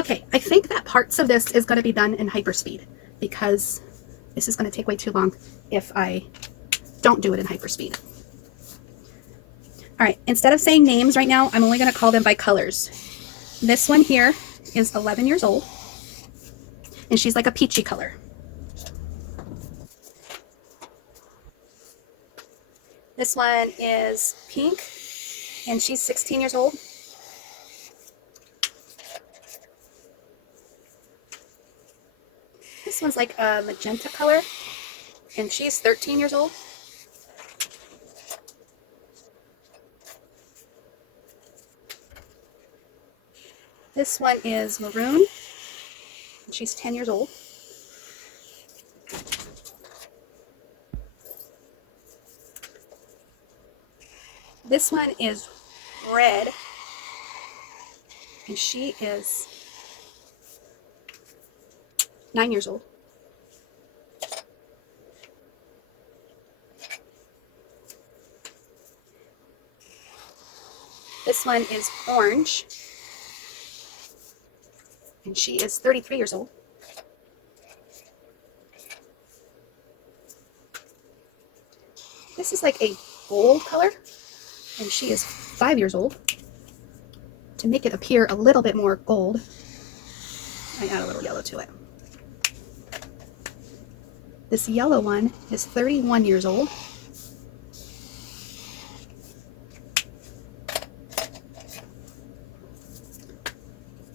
Okay, I think that parts of this is going to be done in hyperspeed because this is going to take way too long if I don't do it in hyperspeed. All right, instead of saying names right now, I'm only going to call them by colors. This one here is 11 years old, and she's like a peachy color. This one is pink, and she's 16 years old. This one's like a magenta color, and she's 13 years old. This one is maroon, and she's 10 years old. This one is red, and she is 9 years old. This one is orange, and she is 33 years old. This is like a gold color, and she is 5 years old. To make it appear a little bit more gold, I add a little yellow to it. This yellow one is 31 years old.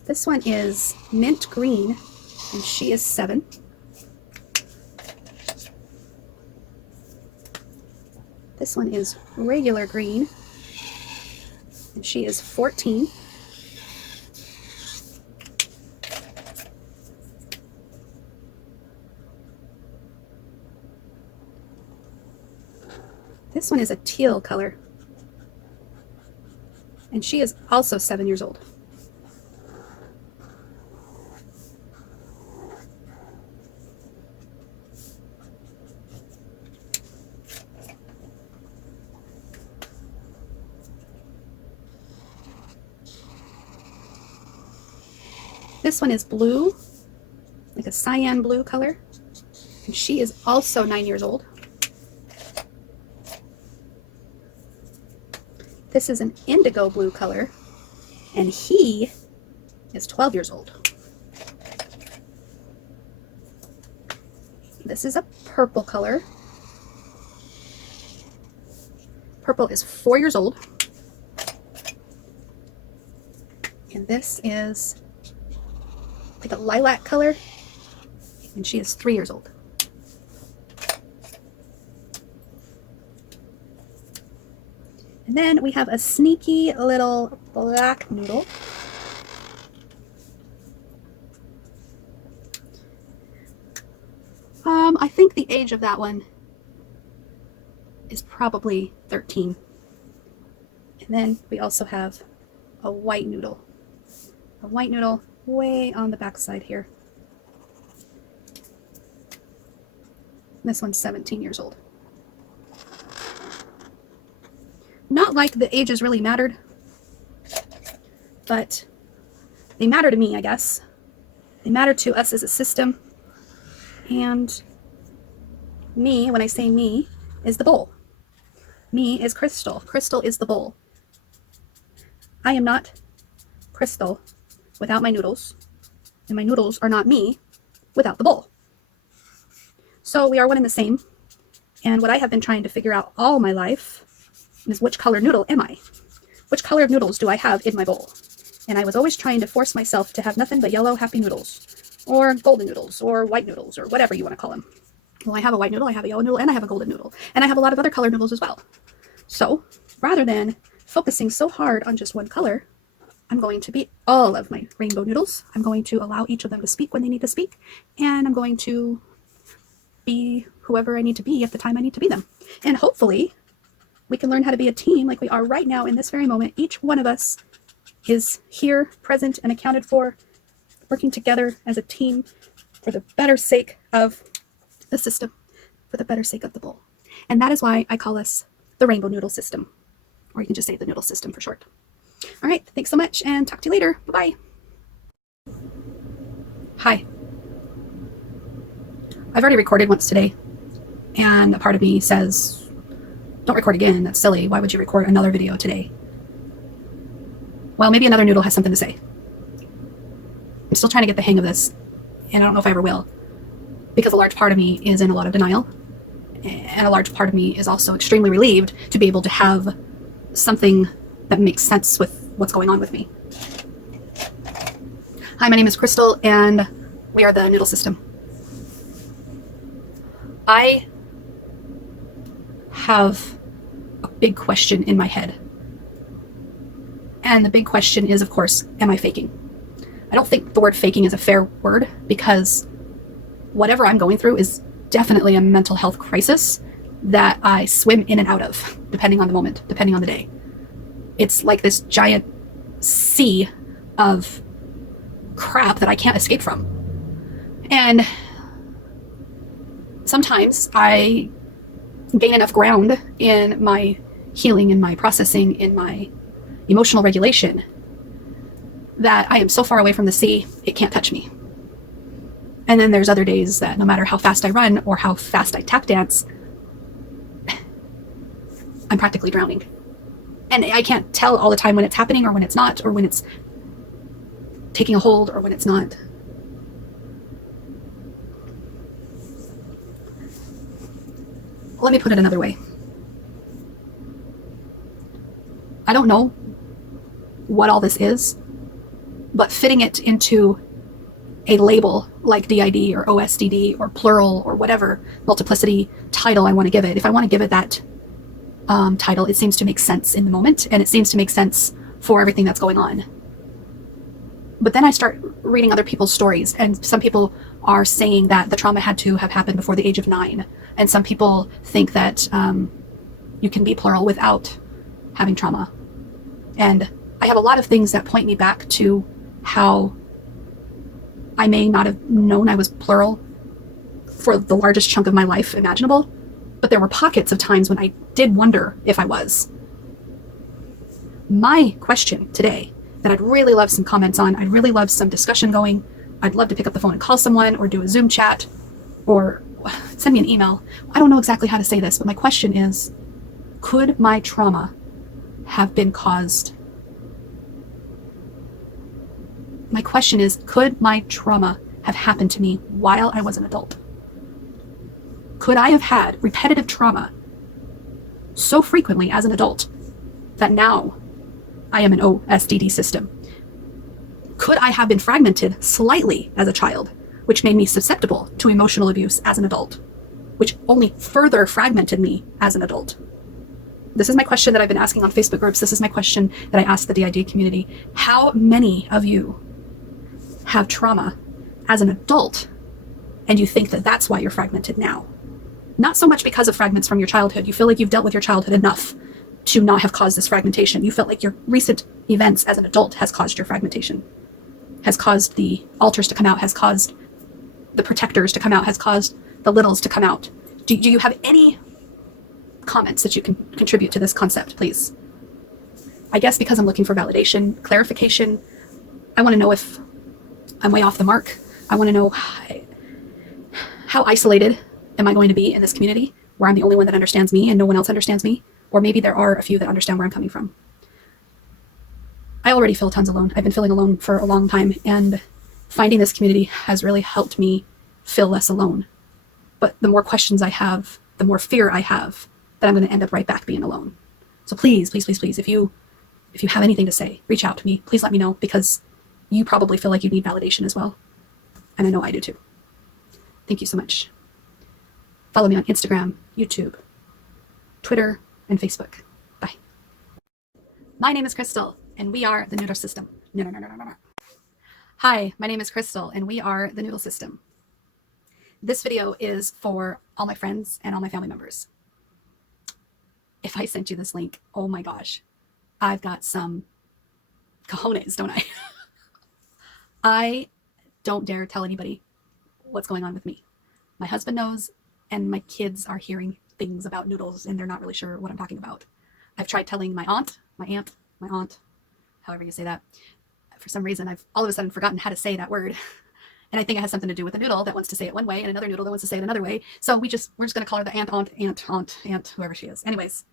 This one is mint green, and she is 7. This one is regular green, and she is 14. This one is a teal color, and she is also 7 years old. This one is blue, like a cyan blue color, and she is also 9 years old. This is an indigo blue color, and he is 12 years old. This is a purple color. Purple is 4 years old. And this is like a lilac color, and she is 3 years old. And then we have a sneaky little black noodle. I think the age of that one is probably 13. And then we also have a white noodle. A white noodle way on the back side here. This one's 17 years old. Not like the ages really mattered, but they matter to me, I guess. They matter to us as a system. And me, when I say me, is the bowl. Me is Crystal. Crystal is the bowl. I am not Crystal without my noodles, and my noodles are not me without the bowl. So we are one and the same. And what I have been trying to figure out all my life is, which color noodle am I? Which color of noodles do I have in my bowl? And I was always trying to force myself to have nothing but yellow happy noodles, or golden noodles, or white noodles, or whatever you want to call them. Well, I have a white noodle, I have a yellow noodle, and I have a golden noodle. And I have a lot of other color noodles as well. So rather than focusing so hard on just one color, I'm going to be all of my rainbow noodles. I'm going to allow each of them to speak when they need to speak. And I'm going to be whoever I need to be at the time I need to be them. And hopefully we can learn how to be a team like we are right now in this very moment. Each one of us is here, present, and accounted for, working together as a team for the better sake of the system, for the better sake of the bowl. And that is why I call us the Rainbow Noodle System, or you can just say the Noodle System for short. All right, thanks so much, and talk to you later. Bye-bye. Hi. I've already recorded once today, and a part of me says, don't record again, that's silly. Why would you record another video today? Well, maybe another noodle has something to say. I'm still trying to get the hang of this, and I don't know if I ever will, because a large part of me is in a lot of denial, and a large part of me is also extremely relieved to be able to have something that makes sense with what's going on with me. Hi, my name is Crystal, and we are the Noodle System. I have a big question in my head. And the big question is, of course, am I faking? I don't think the word faking is a fair word, because whatever I'm going through is definitely a mental health crisis that I swim in and out of, depending on the moment, depending on the day. It's like this giant sea of crap that I can't escape from. And sometimes I gain enough ground in my healing, in my processing, in my emotional regulation that I am so far away from the sea, it can't touch me. And then there's other days that no matter how fast I run or how fast I tap dance, I'm practically drowning. And I can't tell all the time when it's happening or when it's not, or when it's taking a hold or when it's not. Let me put it another way. I don't know what all this is, but fitting it into a label like d.i.d. or OSDD or plural or whatever multiplicity title I want to give it, if I want to give it that title, it seems to make sense in the moment, and it seems to make sense for everything that's going on. But then I start reading other people's stories, and some people are saying that the trauma had to have happened before the age of 9, and some people think that you can be plural without having trauma. And I have a lot of things that point me back to how I may not have known I was plural for the largest chunk of my life imaginable, but there were pockets of times when I did wonder if I was. My question today that I'd really love some comments on, I'd really love some discussion going, I'd love to pick up the phone and call someone or do a Zoom chat or send me an email. I don't know exactly how to say this, but my question is, could my trauma have been caused? My question is, could my trauma have happened to me while I was an adult? Could I have had repetitive trauma so frequently as an adult that now I am an OSDD system? Could I have been fragmented slightly as a child, which made me susceptible to emotional abuse as an adult, which only further fragmented me as an adult? This is my question that I've been asking on Facebook groups. This is my question that I asked the d.i.d. community. How many of you have trauma as an adult, and you think that that's why you're fragmented now? Not so much because of fragments from your childhood. You feel like you've dealt with your childhood enough to not have caused this fragmentation. You felt like your recent events as an adult has caused your fragmentation, has caused the alters to come out, has caused the protectors to come out, has caused the littles to come out. Do you have any comments that you can contribute to this concept, please? I guess because I'm looking for validation, clarification, I want to know if I'm way off the mark. I want to know how isolated am I going to be in this community where I'm the only one that understands me and no one else understands me? Or maybe there are a few that understand where I'm coming from. I already feel tons alone. I've been feeling alone for a long time, and finding this community has really helped me feel less alone. But the more questions I have, the more fear I have that I'm going to end up right back being alone. So please, please, please, please, if you have anything to say, reach out to me. Please let me know, because you probably feel like you need validation as well. And I know I do too. Thank you so much. Follow me on Instagram, YouTube, Twitter, and Facebook. Bye. My name is Crystal, and we are the Noodle System. No. Hi, my name is Crystal, and we are the Noodle System. This video is for all my friends and all my family members. If I sent you this link, oh my gosh, I've got some cojones, don't I? I don't dare tell anybody what's going on with me. My husband knows, and my kids are hearing things about noodles, and they're not really sure what I'm talking about. I've tried telling my aunt, however you say that. For some reason, I've all of a sudden forgotten how to say that word. And I think it has something to do with a noodle that wants to say it one way and another noodle that wants to say it another way. So we're just going to call her the aunt, whoever she is. Anyways.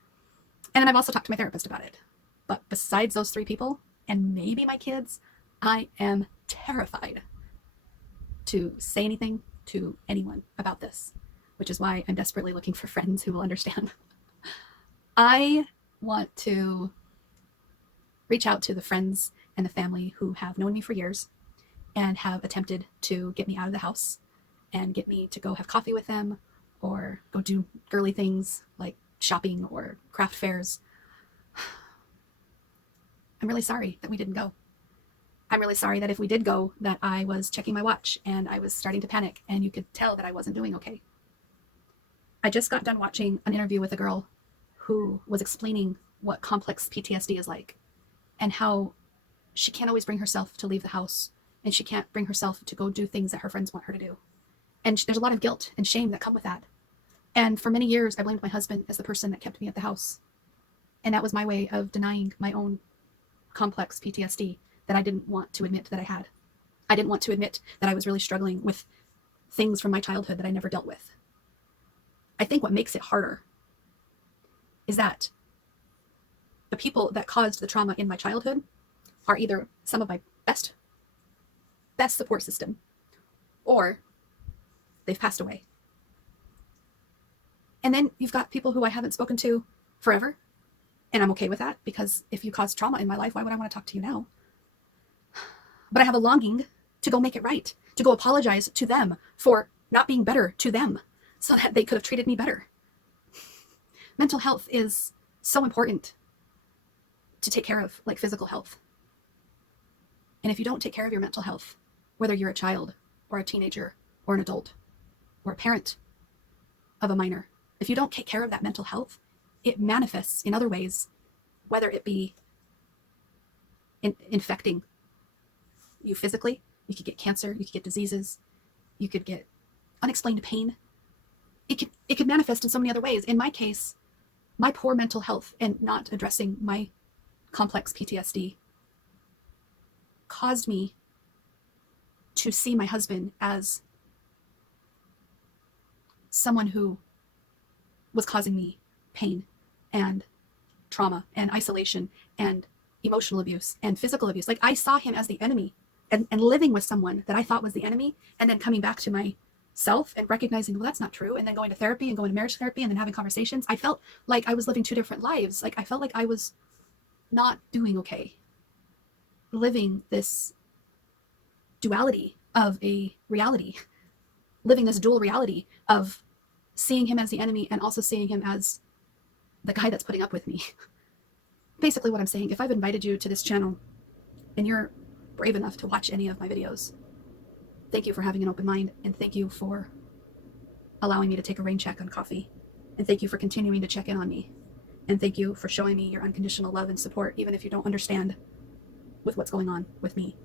And then I've also talked to my therapist about it. But besides those three people, and maybe my kids, I am terrified to say anything to anyone about this, which is why I'm desperately looking for friends who will understand. I want to reach out to the friends and the family who have known me for years and have attempted to get me out of the house and get me to go have coffee with them or go do girly things like shopping or craft fairs. I'm really sorry that we didn't go. I'm really sorry that if we did go, that I was checking my watch and I was starting to panic and you could tell that I wasn't doing okay. I just got done watching an interview with a girl who was explaining what complex PTSD is like and how she can't always bring herself to leave the house and she can't bring herself to go do things that her friends want her to do. And there's a lot of guilt and shame that come with that. And for many years, I blamed my husband as the person that kept me at the house. And that was my way of denying my own complex PTSD that I didn't want to admit that I had. I didn't want to admit that I was really struggling with things from my childhood that I never dealt with. I think what makes it harder is that the people that caused the trauma in my childhood are either some of my best support system, or they've passed away. And then you've got people who I haven't spoken to forever, and I'm okay with that, because if you caused trauma in my life, why would I want to talk to you now? But I have a longing to go make it right, to go apologize to them for not being better to them so that they could have treated me better. Mental health is so important to take care of, like physical health. And if you don't take care of your mental health, whether you're a child or a teenager or an adult or a parent of a minor, if you don't take care of that mental health, it manifests in other ways, whether it be infecting you physically. You could get cancer, you could get diseases, you could get unexplained pain. It could manifest in so many other ways. In my case, my poor mental health and not addressing my complex PTSD caused me to see my husband as someone who was causing me pain and trauma and isolation and emotional abuse and physical abuse. Like, I saw him as the enemy, and living with someone that I thought was the enemy, and then coming back to myself and recognizing, well, that's not true, and then going to therapy and going to marriage therapy and then having conversations. I felt like I was living two different lives. Like, I felt like I was not doing okay, living this duality of a reality, living this dual reality of seeing him as the enemy and also seeing him as the guy that's putting up with me. Basically what I'm saying, if I've invited you to this channel and you're brave enough to watch any of my videos, thank you for having an open mind, and thank you for allowing me to take a rain check on coffee, and thank you for continuing to check in on me, and thank you for showing me your unconditional love and support, even if you don't understand with what's going on with me.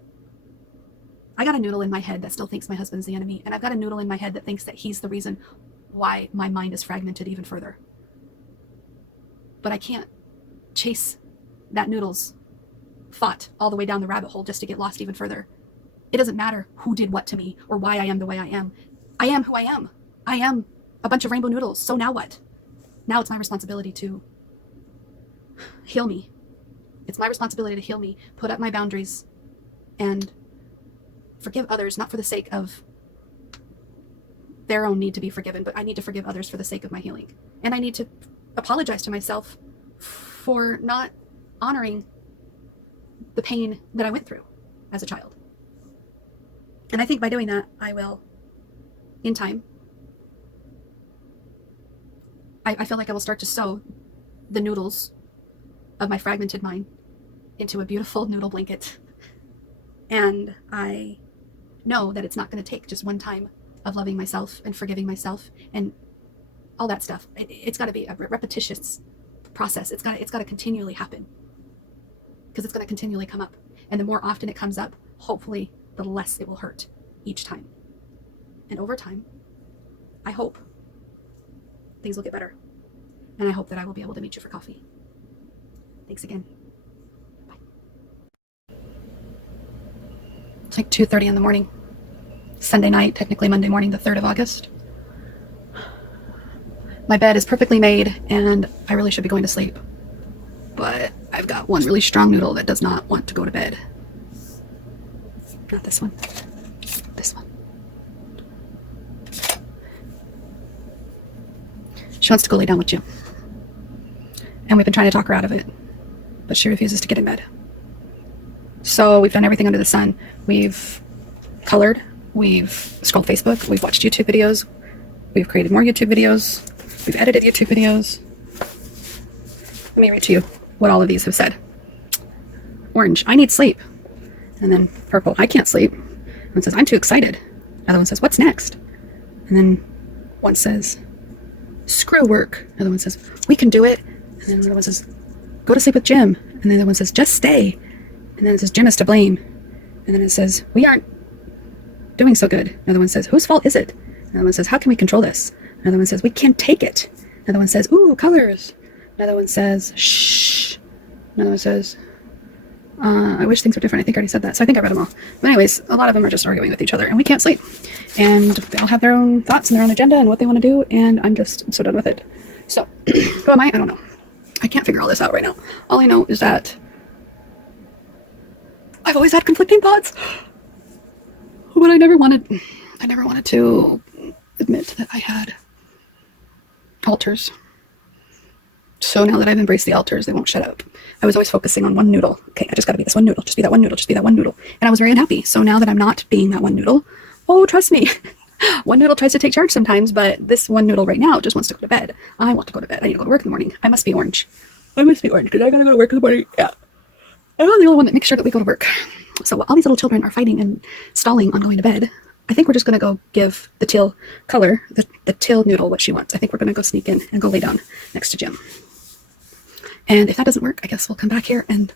I got a noodle in my head that still thinks my husband's the enemy, and I've got a noodle in my head that thinks that he's the reason why my mind is fragmented even further. But I can't chase that noodle's thought all the way down the rabbit hole just to get lost even further. It doesn't matter who did what to me or why I am the way I am. I am who I am. I am a bunch of rainbow noodles. So now what? Now it's my responsibility to heal me. It's my responsibility to heal me, put up my boundaries, and forgive others, not for the sake of their own need to be forgiven, but I need to forgive others for the sake of my healing. And I need to apologize to myself for not honoring the pain that I went through as a child. And I think by doing that, I will, in time, I feel like I will start to sew the noodles of my fragmented mind into a beautiful noodle blanket. And I know that it's not going to take just one time of loving myself and forgiving myself and all that stuff. It's got to be a repetitious process. It's got to continually happen, because it's going to continually come up. And the more often it comes up, hopefully the less it will hurt each time. And over time, I hope things will get better. And I hope that I will be able to meet you for coffee. Thanks again. Bye. It's like 2:30 in the morning. Sunday night, technically Monday morning, the 3rd of August. My bed is perfectly made and I really should be going to sleep. But I've got one really strong noodle that does not want to go to bed. Not this one. This one. She wants to go lay down with Jim. And we've been trying to talk her out of it. But she refuses to get in bed. So we've done everything under the sun. We've colored. We've scrolled Facebook. We've watched YouTube videos. We've created more YouTube videos. We've edited YouTube videos. Let me read to you what all of these have said. Orange, I need sleep. And then purple, I can't sleep. One says, I'm too excited. Another one says, what's next? And then one says, screw work. Another one says, we can do it. And then another one says, go to sleep with Jim. And then the other one says, just stay. And then it says, Jim is to blame. And then it says, we aren't doing so good. Another one says, whose fault is it? Another one says, how can we control this? Another one says, we can't take it. Another one says, ooh, colors. Another one says, shh. Another one says, I wish things were different. I think I already said that. So I think I read them all. But anyways, a lot of them are just arguing with each other and we can't sleep. And they all have their own thoughts and their own agenda and what they want to do. And I'm so done with it. So who am I? I don't know. I can't figure all this out right now. All I know is that I've always had conflicting thoughts. But I never wanted to admit that I had alters. So now that I've embraced the alters, they won't shut up. I was always focusing on one noodle. Okay, I just gotta be this one noodle. Just be that one noodle. Just be that one noodle. And I was very unhappy. So now that I'm not being that one noodle, oh, trust me, one noodle tries to take charge sometimes, but this one noodle right now just wants to go to bed. I want to go to bed. I need to go to work in the morning. I must be orange. I must be orange because I gotta go to work in the morning. Yeah. I'm the only one that makes sure that we go to work. So while all these little children are fighting and stalling on going to bed, I think we're just going to go give the teal color, the teal noodle, what she wants. I think we're going to go sneak in and go lay down next to Jim. And if that doesn't work, I guess we'll come back here and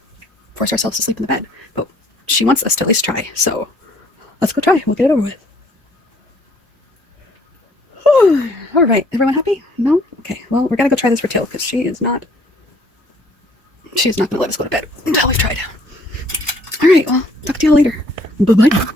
force ourselves to sleep in the bed. But she wants us to at least try. So let's go try. We'll get it over with. All right. Everyone happy? No? Okay. Well, we're going to go try this for Teal because she's not going to let us go to bed until we've tried. All right. Well, talk to y'all later. Bye-bye.